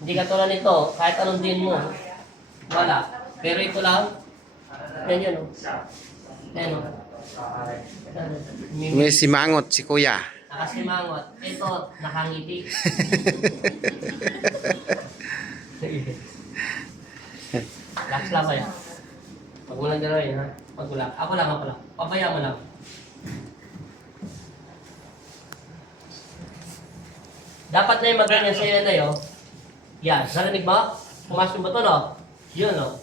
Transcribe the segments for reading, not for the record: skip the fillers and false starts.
Hindi katulad nito, kahit anong din mo, wala. Pero ito lang, yan yun, oh. Yan, oh. May simangot si kuya. Nakasimangot. Ito, nakangiti. Relax lang kaya. Pag mo lang gano'n, ha? Pag mo lang. Ako lang. Papaya mo lang. Dapat na yung mag-ganyan sa'yo na yun. Yan. Narinig mo? Pumasok yung bato, no? Yun, no?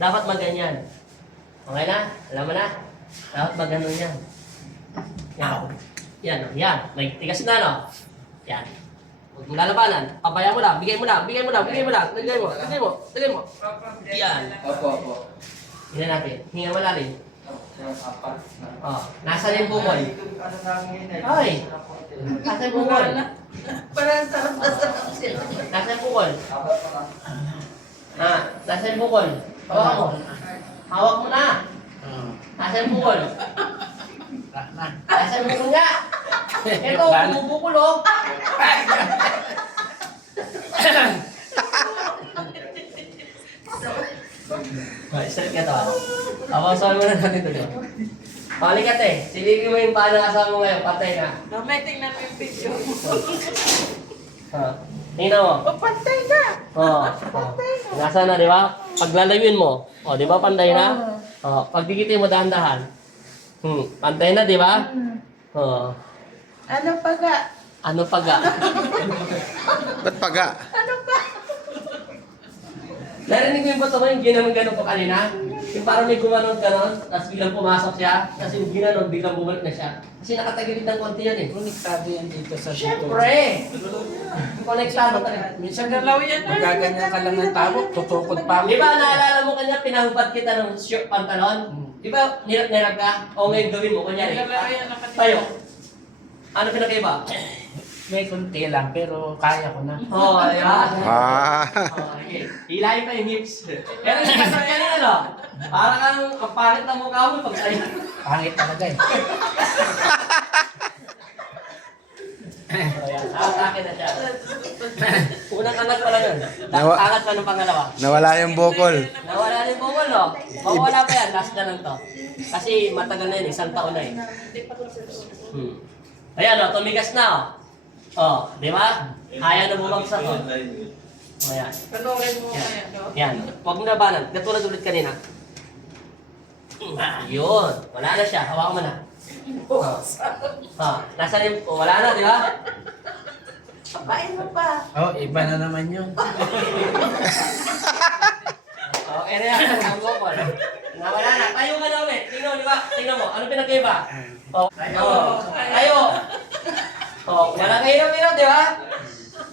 Dapat mag-ganyan. Okay na? Alam mo na? Dapat mag-ganon yan. Yan. Yan, no? Yan. May tigas na, no? Yan. Huwag mong lalabanan. Papaya mo lang. Bigay mo lang. Lagay mo. Yan. Opo. Tingnan natin. Hinga malalim. Oh, nasa yung bukol? Ay! Nasa yung bukol? Parang sarap na sarap sila. Nasa yung bukol? Nasa yung bukol? Hawak mo. Hawak mo na. Nasa yung bukol? Nasa yung bukol nga. Ito, bumubukol, oh. Start ka to. Awasan mo na natin ito. Halika te, silipin mo yung paa ng asawa mo ngayon, patay na. Mamay, tingnan mo yung video mo. Tingnan mo. O, pantay na! Pantay na. Nasa na, di ba? Paglalayuin mo, di ba pantay na? Pag dikitin mo dahan-dahan. Pantay na, di ba? Ano pa ga? Ano pa ga? Ba't paga? Ano pa? Narinig mo yung bato mo yung ginanon-ganon ko kanina? Yung parang may gumanon-ganon, tapos biglang pumasok siya, kasi yung ginanon, biglang bumalik na siya. Kasi nakatagilid ng konti yan eh. Konektado yan dito sa Siyempre! Konektado ka rin. Minsan galaw yan. Magaganyan ka lang ng tao, tutukod pa mo. Di ba naalala mo kanya, pinahubad kita ng short pantalon? Di ba nirap ka? O ngayon gawin mo, kunyari. Tayo. Ano pinakaiba? May kunti lang, pero kaya ko na. Di ba? Ah. Hilahin pa yung hips. Pero yung kasar ka rin, ano? Para kang kapalit na mukha mo pag tayo. Pangit talaga eh. Sa akin na siya. Unang anak pa lang yun. Angat pa ng pangalawa. Nawala yung bukol. Nawala rin bukol, no? Mawala pa yan, last na lang to. Kasi matagal na yun, isang taon na eh. Ayan, no, tumigas na, di ba? Kaya na bumagsak, Ayan. Panoorin mo kaya, no? Yan. Huwag mo labanan. Katulad ulit kanina. Yun. Wala na siya. Hawakan mo na. Nasa rin. Wala na, di ba? Papain mo pa. Iba na naman yun. Ere yan. Ang bukol. Nawala na. Tayo ka na ulit. Tingnan mo, di ba? Tingnan mo. Ano pinagkaiba? Tayo. Wala kayo na meron, di ba?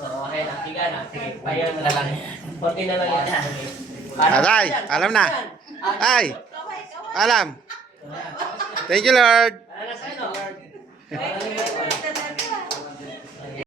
Okay na. Tiga na. Sige. Payan mo na lang. Kunti na lang yan. Aray, alam na. Ay, alam. Thank you, Lord. Wala na sa'yo, no? Thank you.